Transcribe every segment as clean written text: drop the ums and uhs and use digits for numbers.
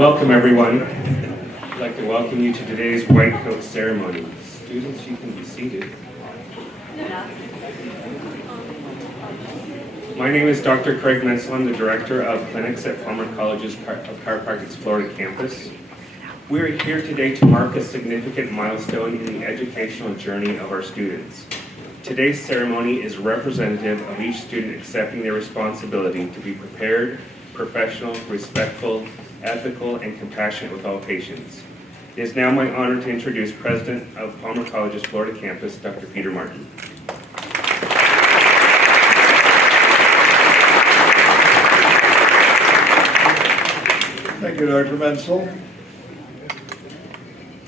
Welcome, everyone. I'd like to welcome you to today's white coat ceremony. Students, you can be seated. My name is Dr. Craig Menzel. I'm the Director of Clinics at Palmer College's Chiropractic's Florida campus. We're here today to mark a significant milestone in the educational journey of our students. Today's ceremony is representative of each student accepting their responsibility to be prepared, professional, respectful, ethical, and compassionate with all patients. It is now my honor to introduce President of Palmer College's Florida campus, Dr. Peter Martin. Thank you, Dr. Menzel.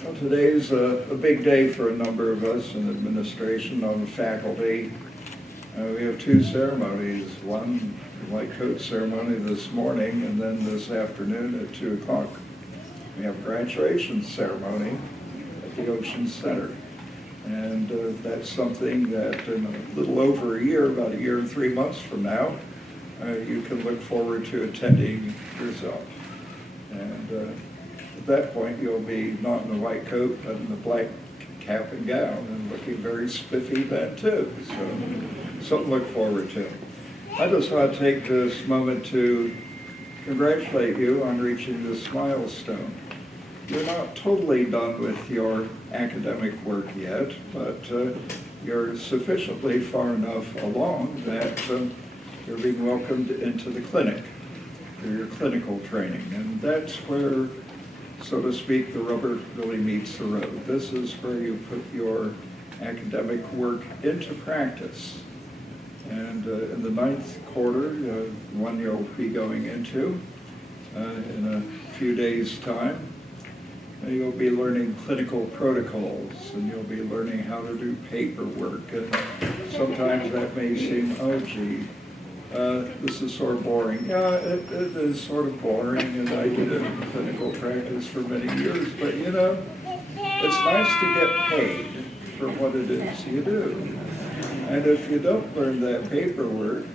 Well, today's a big day for a number of us in administration, on the faculty. We have two ceremonies, one white coat ceremony this morning, and then this afternoon at 2 o'clock. We have a graduation ceremony at the Ocean Center. And that's something that in a little over a year, about a year and 3 months from now, you can look forward to attending yourself. And at that point, you'll be not in a white coat, but in a black cap and gown, and looking very spiffy then too. So something to look forward to. I just want to take this moment to congratulate you on reaching this milestone. You're not totally done with your academic work yet, but you're sufficiently far enough along that you're being welcomed into the clinic for your clinical training. And that's where, so to speak, the rubber really meets the road. This is where you put your academic work into practice. And in the 9th quarter, one you'll be going into in a few days' time, you'll be learning clinical protocols, and you'll be learning how to do paperwork. And sometimes that may seem, oh gee, this is sort of boring. Yeah, it is sort of boring, and I did it in clinical practice for many years, but you know, it's nice to get paid for what it is you do. And if you don't learn that paperwork,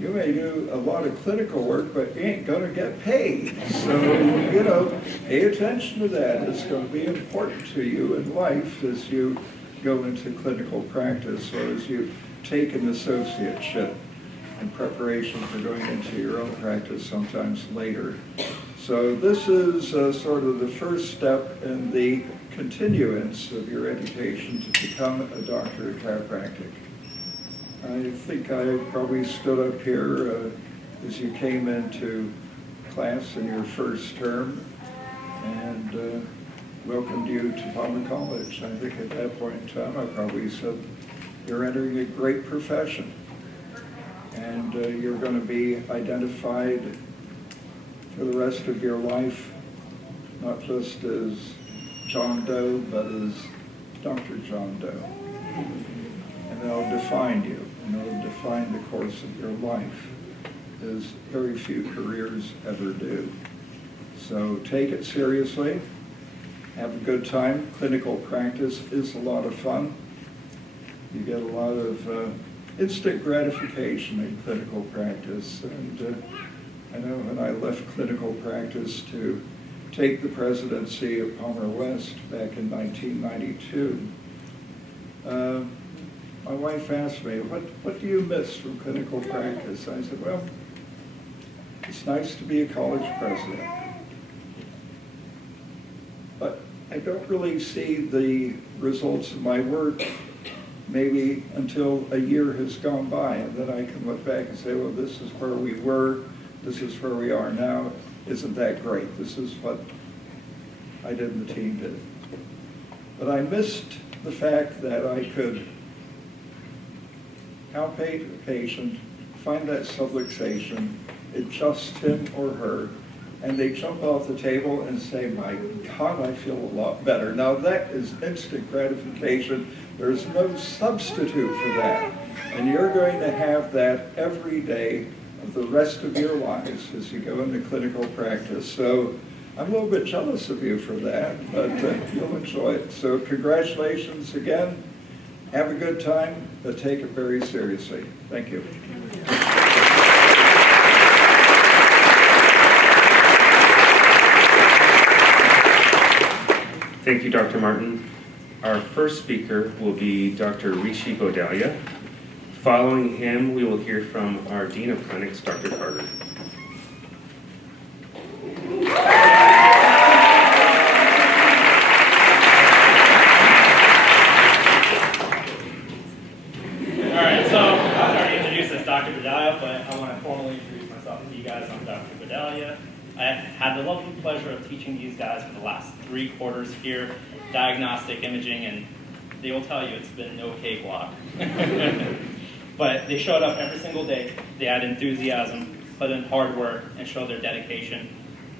you may do a lot of clinical work, but you ain't going to get paid. So, you know, pay attention to that. It's going to be important to you in life as you go into clinical practice or as you take an associateship. in preparation for going into your own practice sometimes later. So this is sort of the first step in the continuance of your education to become a doctor of chiropractic. I think I probably stood up here as you came into class in your first term and welcomed you to Palmer College. I think at that point in time I probably said, you're entering a great profession and you're going to be identified for the rest of your life, not just as John Doe, but as Dr. John Doe. And they'll define you, and they'll define the course of your life, as very few careers ever do. So take it seriously, have a good time. Clinical practice is a lot of fun. You get a lot of instant gratification in clinical practice. And I know when I left clinical practice to take the presidency of Palmer West back in 1992, my wife asked me, what do you miss from clinical practice? I said, well, it's nice to be a college president, but I don't really see the results of my work maybe until a year has gone by, and then I can look back and say, well, this is where we were, this is where we are now. Isn't that great? This is what I did and the team did. But I missed the fact that I could palpate a patient, find that subluxation, adjust him or her, and they jump off the table and say, my God, I feel a lot better. Now that is instant gratification. There's no substitute for that. And you're going to have that every day of the rest of your lives as you go into clinical practice. So I'm a little bit jealous of you for that, but you'll enjoy it. So congratulations again. Have a good time, but take it very seriously. Thank you. Thank you, Dr. Martin. Our first speaker will be Dr. Rishi Godalia. Following him, we will hear from our Dean of Clinics, Dr. Carter. All right, so I was already introduced as Dr. Godalia, but I want to formally introduce myself to you guys. I'm Dr. Godalia. I have had the lovely pleasure of teaching these guys for the last 3 quarters here, diagnostic imaging, and they will tell you it's been no cakewalk. But they showed up every single day. They had enthusiasm, put in hard work, and showed their dedication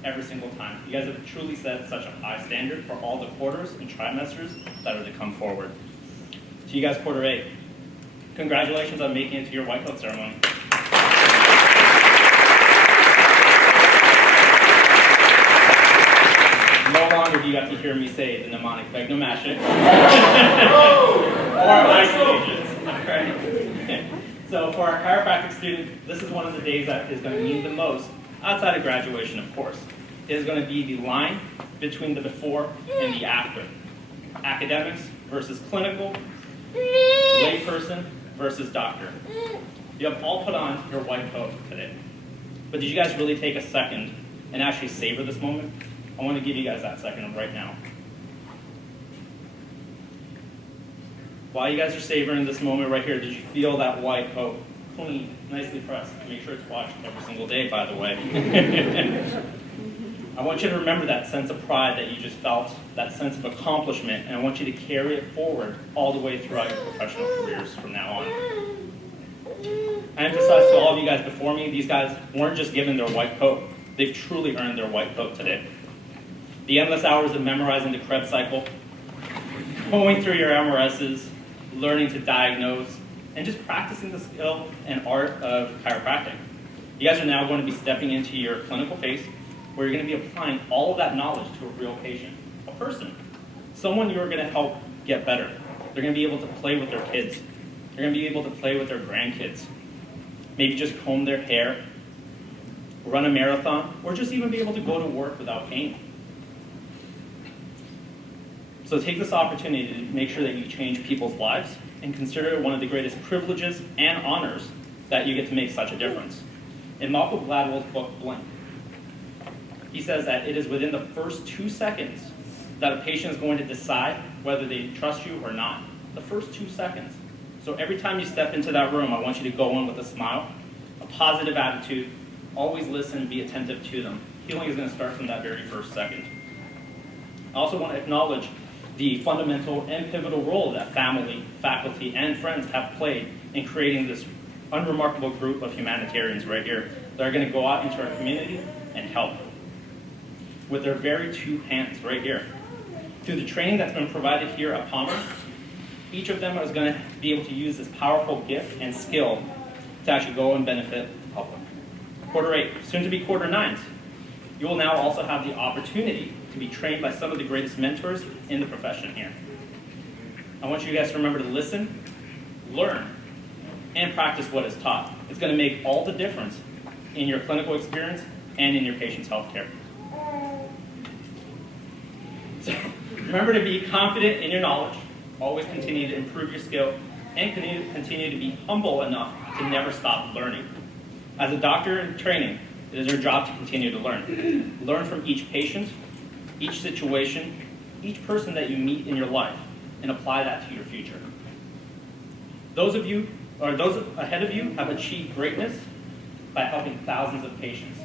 every single time. You guys have truly set such a high standard for all the quarters and trimesters that are to come forward. To you guys, quarter 8, congratulations on making it to your white coat ceremony. No longer do you have to hear me say the mnemonic pegnomatic or ice agents. Right? So for our chiropractic students, this is one of the days that is going to mean the most, outside of graduation, of course. It is going to be the line between the before and the after. Academics versus clinical, layperson versus doctor. You have all put on your white coat today. But did you guys really take a second and actually savor this moment? I want to give you guys that second right now. While you guys are savoring this moment right here, did you feel that white coat? Clean, nicely pressed. Make sure it's washed every single day, by the way. I want you to remember that sense of pride that you just felt, that sense of accomplishment, and I want you to carry it forward all the way throughout your professional careers from now on. I emphasize to all of you guys before me, these guys weren't just given their white coat. They've truly earned their white coat today. The endless hours of memorizing the Krebs cycle, going through your MRSs, learning to diagnose, and just practicing the skill and art of chiropractic. You guys are now going to be stepping into your clinical phase where you're going to be applying all of that knowledge to a real patient, a person, someone you're going to help get better. They're going to be able to play with their kids. They're going to be able to play with their grandkids. Maybe just comb their hair, run a marathon, or just even be able to go to work without pain. So take this opportunity to make sure that you change people's lives and consider it one of the greatest privileges and honors that you get to make such a difference. In Malcolm Gladwell's book, Blink, he says that it is within the first 2 seconds that a patient is going to decide whether they trust you or not. The first 2 seconds. So every time you step into that room, I want you to go in with a smile, a positive attitude, always listen and be attentive to them. Healing is going to start from that very first second. I also want to acknowledge the fundamental and pivotal role that family, faculty, and friends have played in creating this unremarkable group of humanitarians right here that are going to go out into our community and help with their very 2 hands right here. Through the training that's been provided here at Palmer, each of them is going to be able to use this powerful gift and skill to actually go and benefit the public. Quarter 8, soon to be quarter 9s. You will now also have the opportunity to be trained by some of the greatest mentors in the profession here. I want you guys to remember to listen, learn, and practice what is taught. It's going to make all the difference in your clinical experience and in your patient's health care. So, remember to be confident in your knowledge, always continue to improve your skill, and continue to be humble enough to never stop learning. As a doctor in training, it is your job to continue to learn. Learn from each patient, each situation, each person that you meet in your life, and apply that to your future. Those ahead of you have achieved greatness by helping thousands of patients.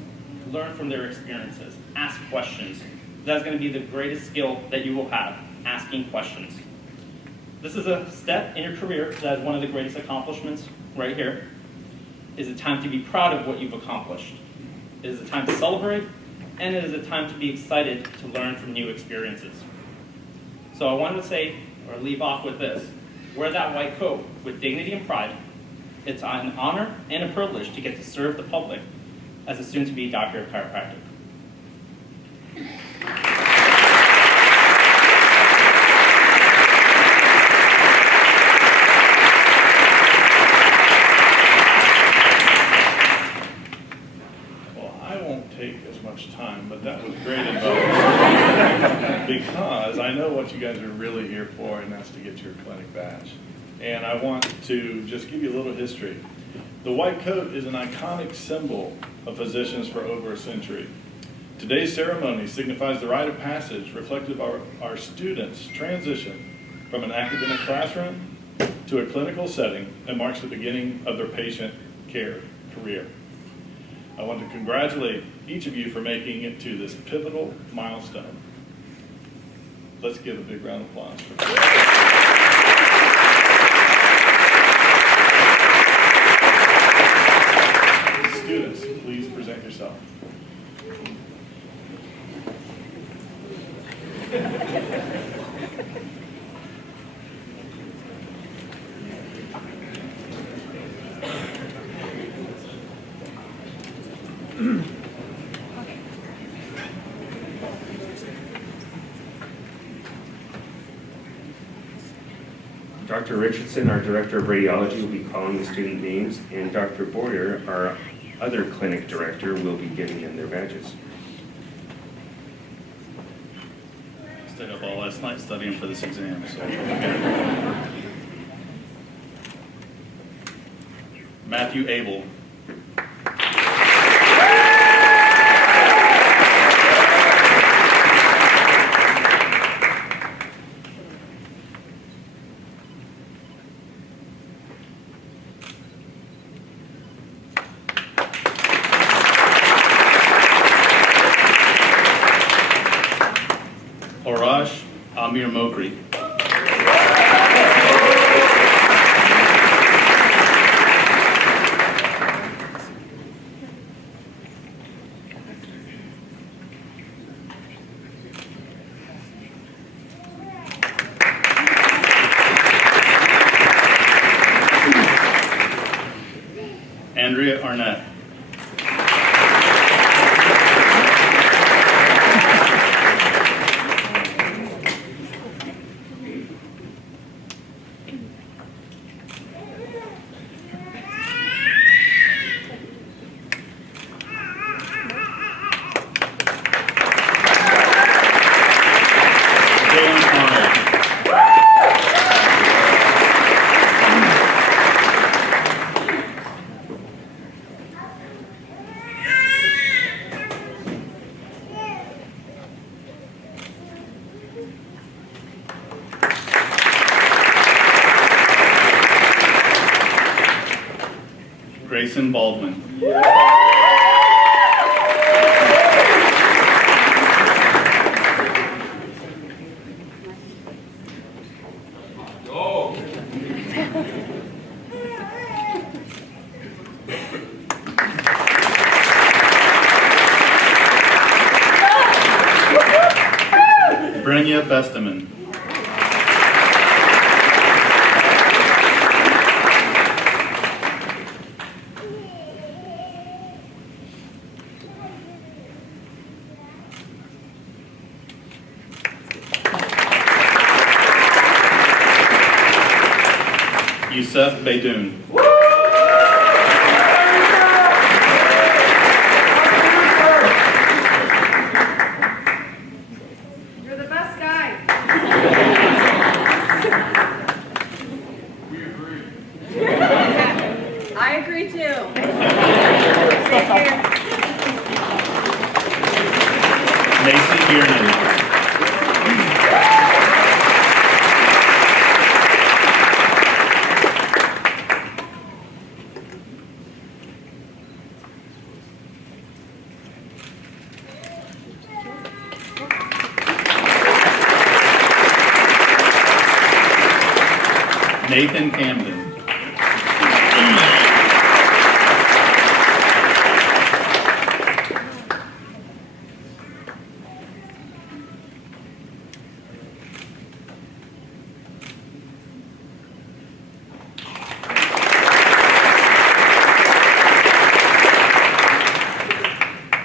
Learn from their experiences. Ask questions. That's going to be the greatest skill that you will have, asking questions. This is a step in your career that is one of the greatest accomplishments right here. It is a time to be proud of what you've accomplished. It is a time to celebrate, and it is a time to be excited to learn from new experiences. So I want to say, or leave off with this, wear that white coat with dignity and pride. It's an honor and a privilege to get to serve the public as a soon-to-be doctor of chiropractic. Well, I won't take as much time, but that was great advice because I know what you guys are really here for, and that's to get your clinic badge. And I want to just give you a little history. The white coat is an iconic symbol of physicians for over a century. Today's ceremony signifies the rite of passage reflective of our students' transition from an academic classroom to a clinical setting and marks the beginning of their patient care career. I want to congratulate each of you for making it to this pivotal milestone. Let's give a big round of applause for students, please present yourself. Dr. Richardson, our Director of Radiology, will be calling the student names, and Dr. Boyer, our other clinic director, will be giving them their badges. Stayed up all last night studying for this exam, so. Matthew Abel. Horash Amir Mokri. Andrea Arnett. Dylan Connor. Grayson Baldwin. Brenya Besteman. Yusuf Beydoun. You're the best guy. I agree too. Thank you. Mason Kiernan. Nathan Camden.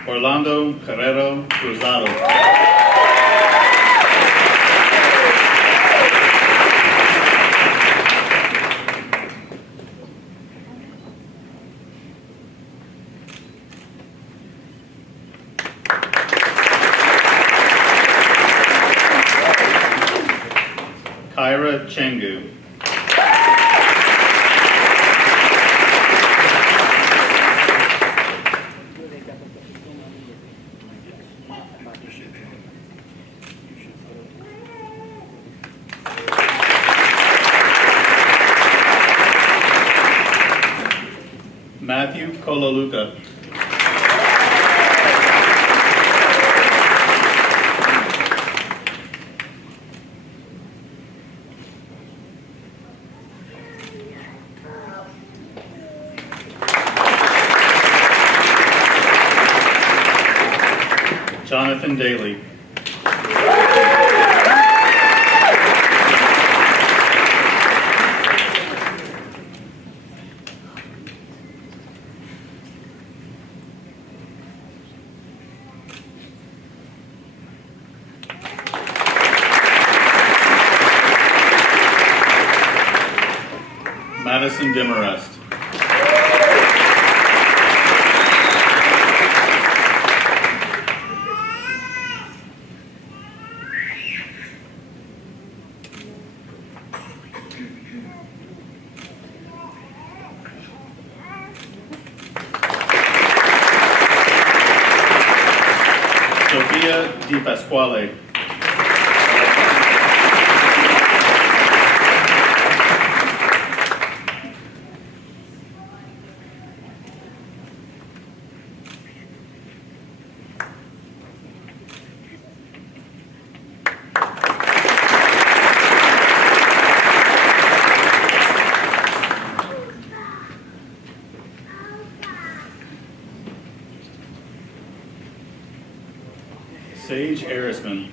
Orlando Carrero Cruzado. Kyra Chengu. Matthew Kolaluka. Jonathan Daly. Madison Demarest. Sofia Di Pasquale. Sage Arisman.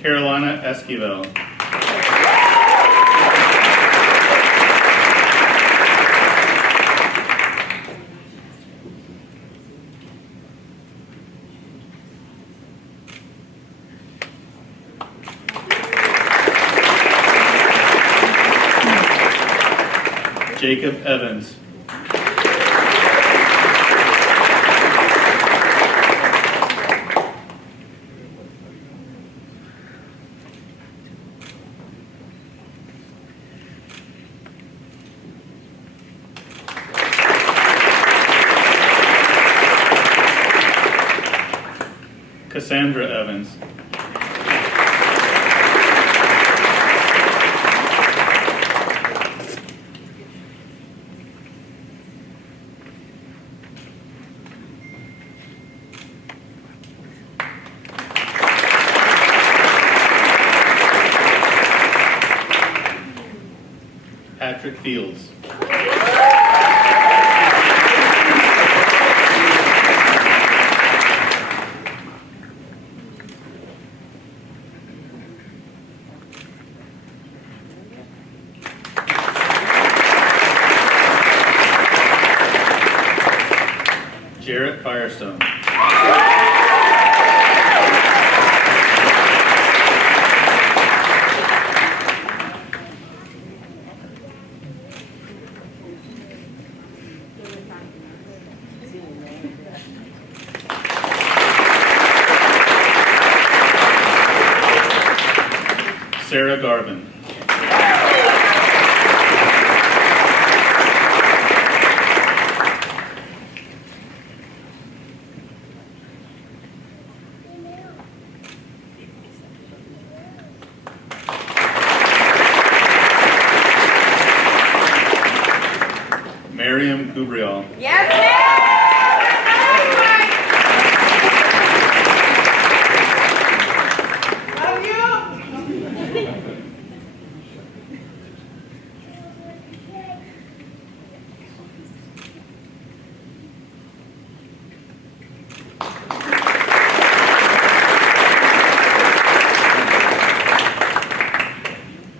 Carolina Esquivel. Jacob Evans. Cassandra Evans. Patrick Fields. Jarrett Firestone. Sarah Garvin. Miriam Gubriel. Yes, ma'am. Love you.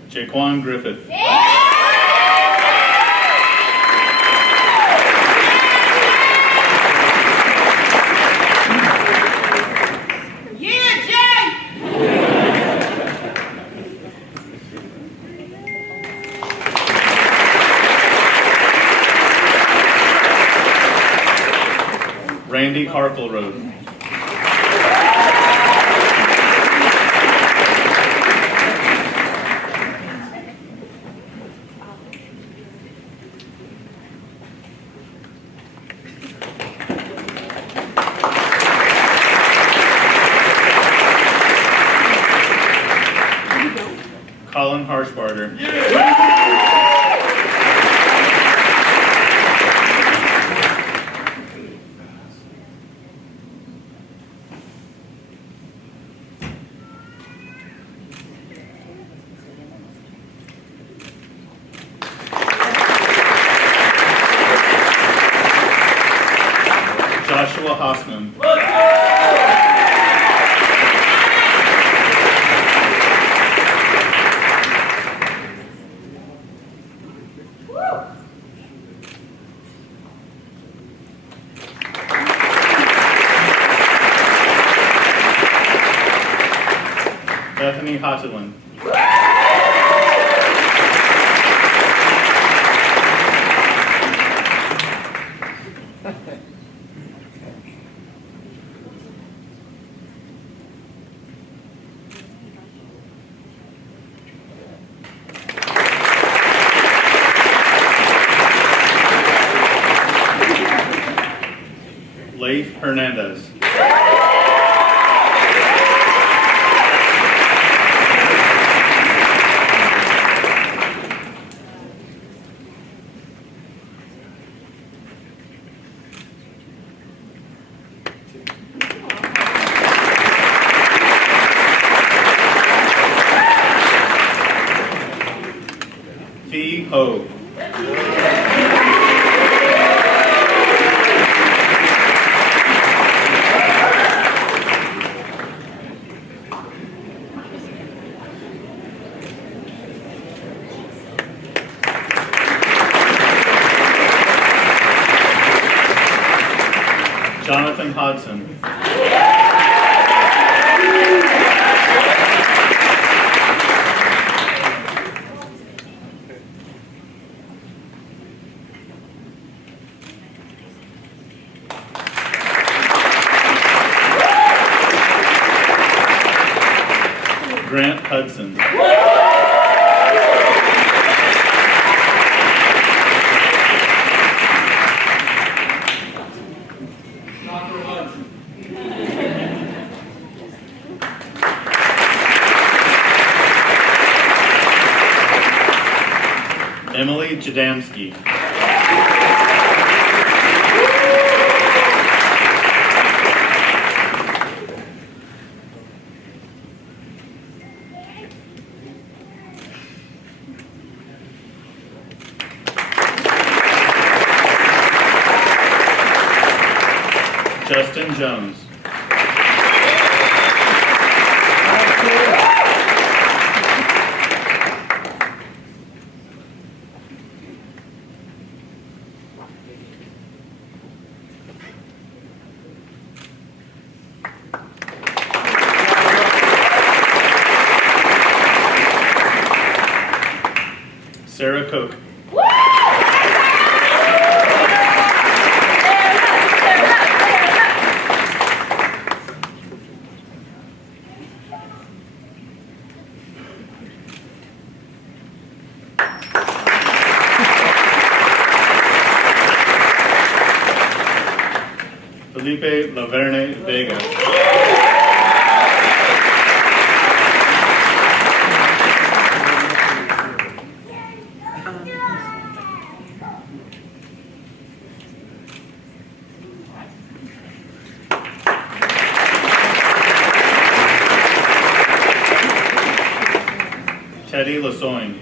Jaquan Griffith. Yeah, Jay. Randy Harkleroad. Colin Harshbarger. Joshua Hossman. Bethany Hottelin. Leif Hernandez. Fee Ho. Jonathan Hodson. Grant Hudson. Emily Jadamski. Justin Jones. Sarah Cook. Felipe Laverne Vega. Teddy Lasoin.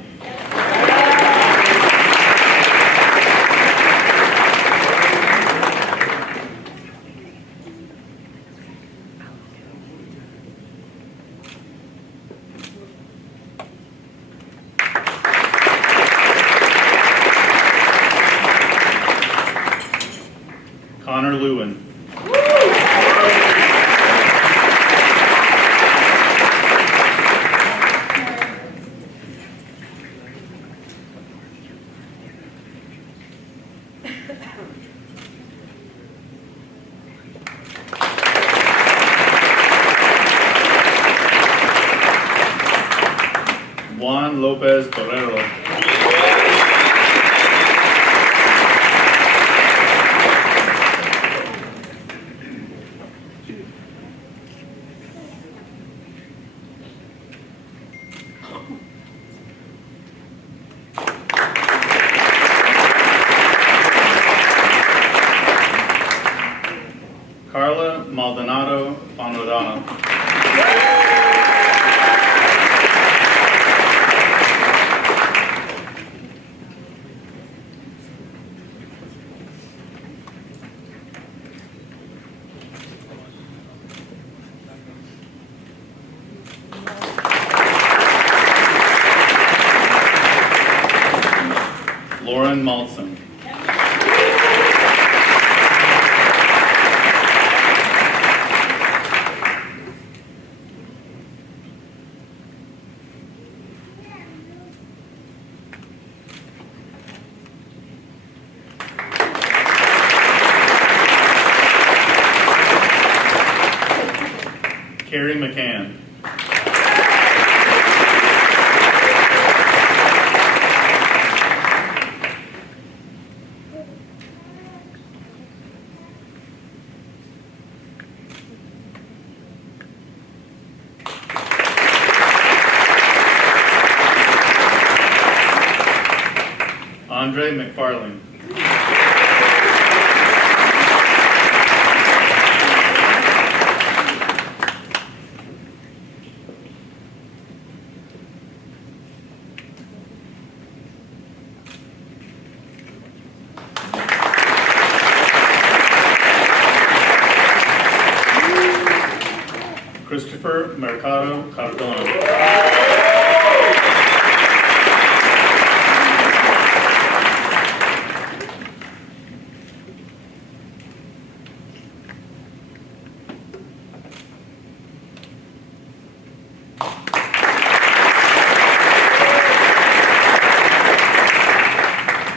Connor Lewin. Juan Lopez Torrero. Carla Maldonado Panorama. Lauren Malson. Carrie McCann. Andre McFarlane. Christopher Mercado Cardona.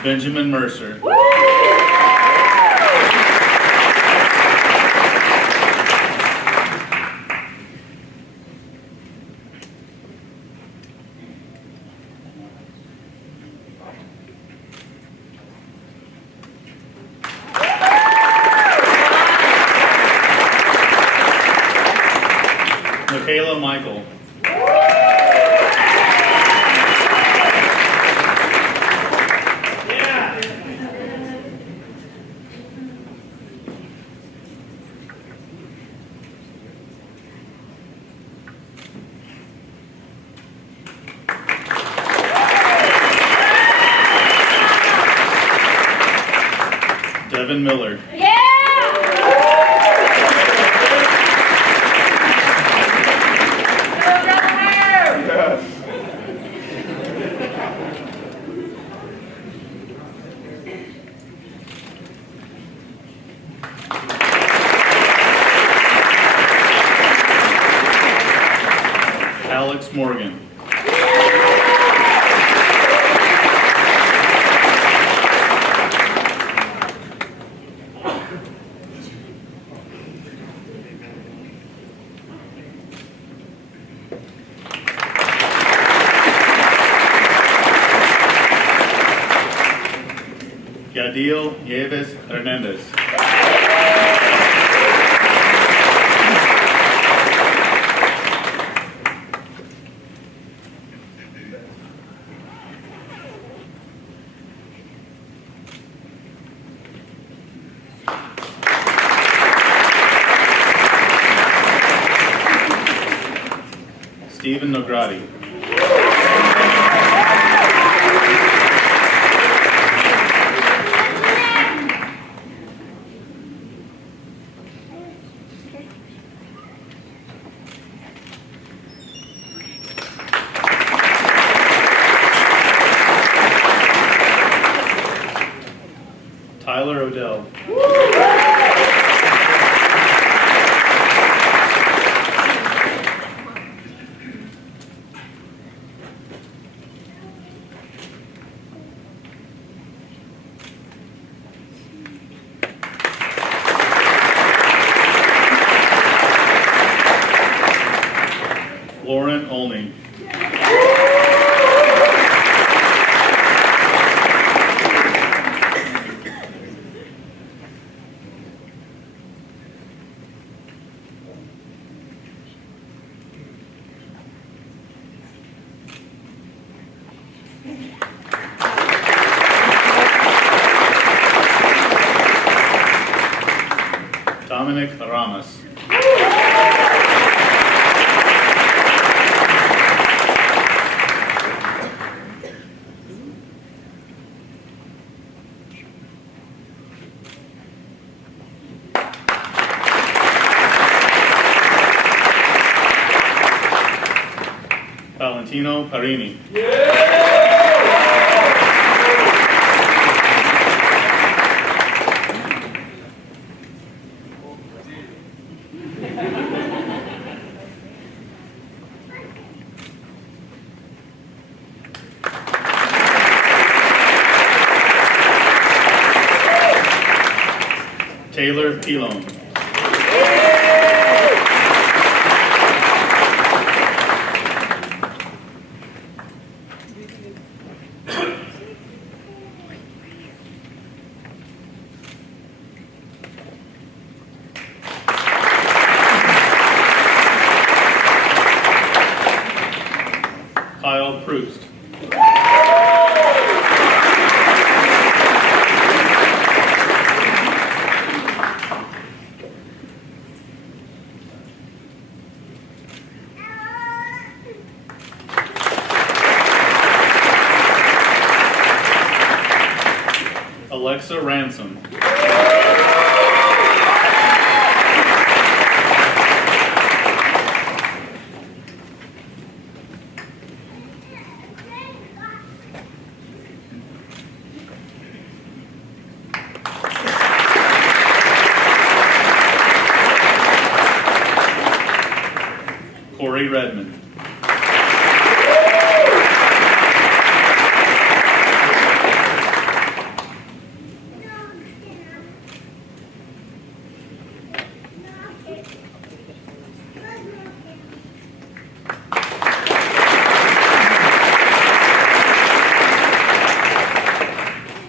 Benjamin Mercer. Michaela Michael. Devin Miller. Yes. Alex Morgan. Yadil Nieves Hernandez. Stephen Nograti. Tyler Odell. Lauren Olney. Dominic Ramos. Valentino Parini. Taylor Pilon. Kyle Proust. Alexa Ransom. Corey Redmond.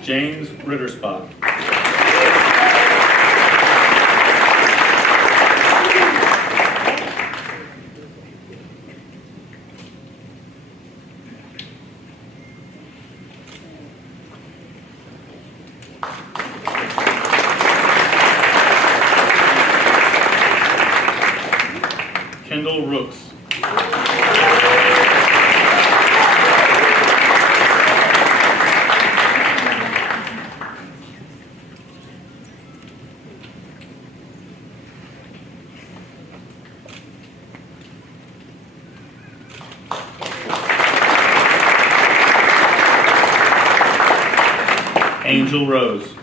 James Ritterspach. Kendall Rooks. Angel Rose.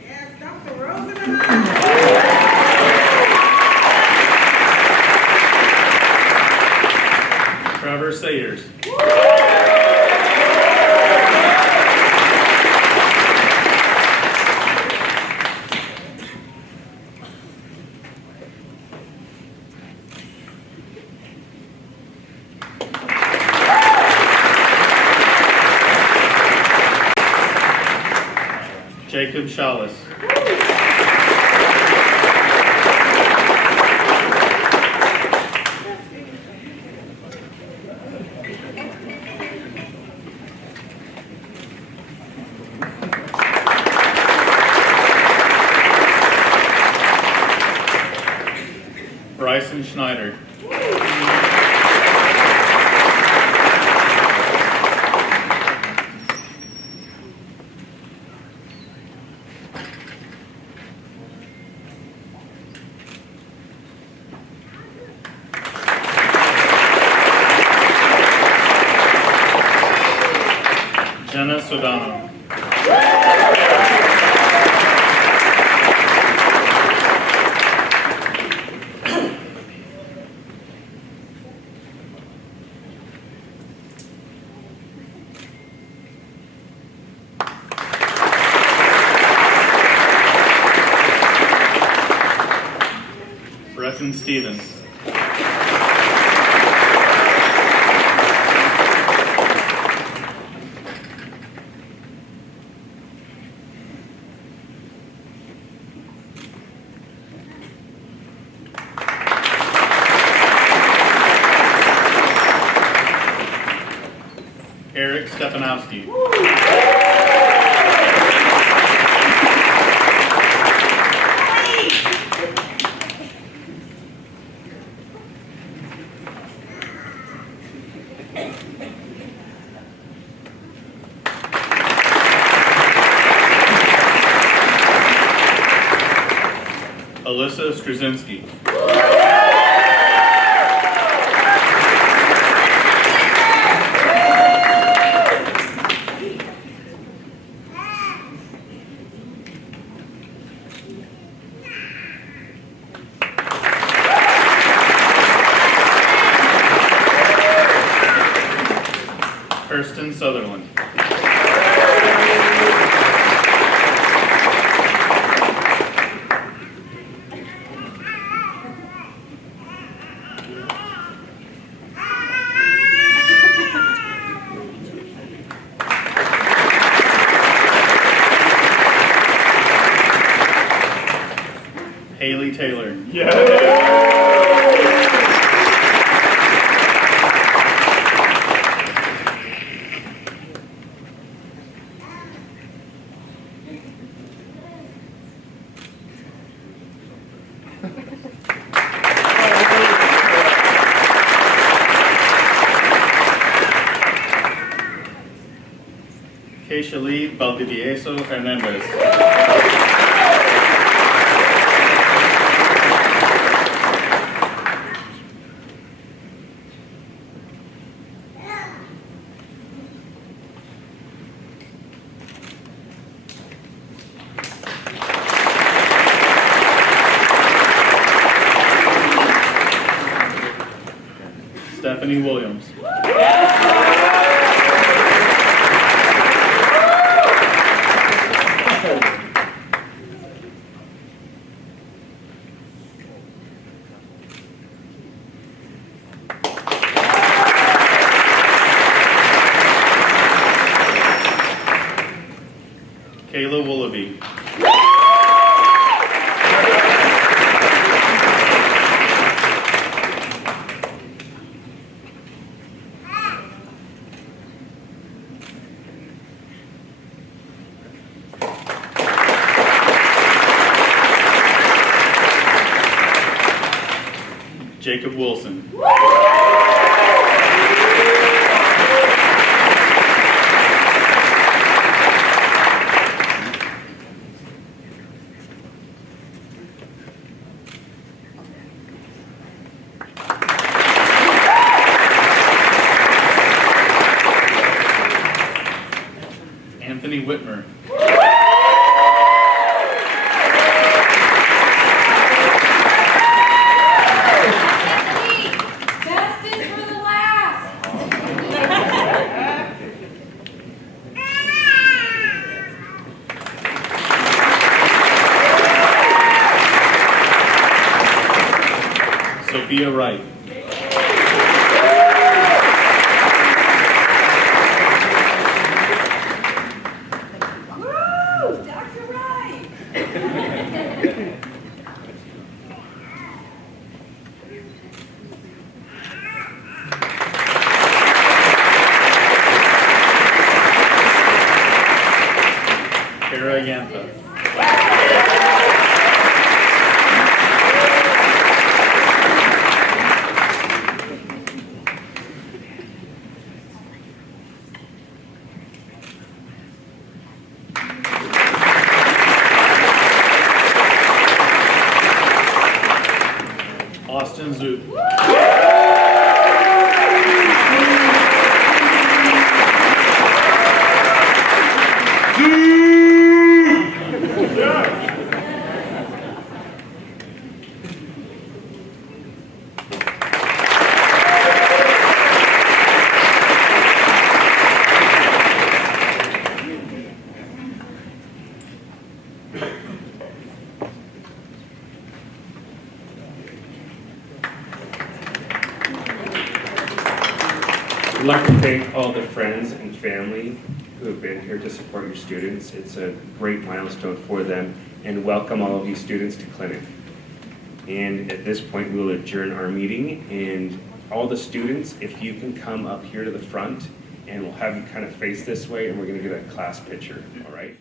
Yes, Dr. Rose in the house. Trevor Sayers. Jacob Chalice. Bryson Schneider. Jenna Sodano. Brecken Stevens. Eric Stepanowski. Alyssa Straczynski. Kirsten Sutherland. Haley Taylor. Keisha Lee Valdivieso Hernandez. Stephanie Williams. Kayla Willoughby. Jacob Wilson. Anthony Whitmer. Best is for the last. Sophia Wright. Woo! Dr. Wright. Kara Yantha. Austin Zoot. I'd like to thank all the friends and family who have been here to support your students. It's a great milestone for them, and welcome all of you students to clinic. And at this point, we'll adjourn our meeting, and all the students, if you can come up here to the front, and we'll have you kind of face this way, and we're going to get a class picture, all right?